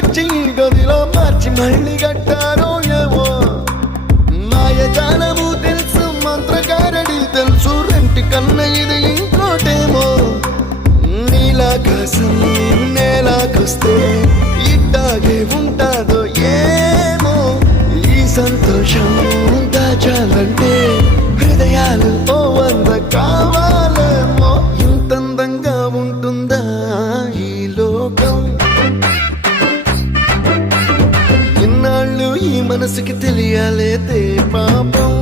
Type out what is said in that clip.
తీసుకొచ్చి గదిలో మార్చి మళ్ళీ కట్టారో ఏమో మాయజాలము తెలుసు మంత్రగారడి తెలుసు రెంటి కన్న ఇది ఇంకోటేమో నీలాకాశం నేలాకొస్తే ఇట్టాగే ఉంటాదో ఏమో ఈ సంతోషం దాచాలంటే హృదయాలు ఓ వంద కావాలేమో ఇంతందంగా ఉంటుందా ఈ లోకం ఇన్నాళ్ళు ఈ మనసుకి తెలియాలేదే పాపం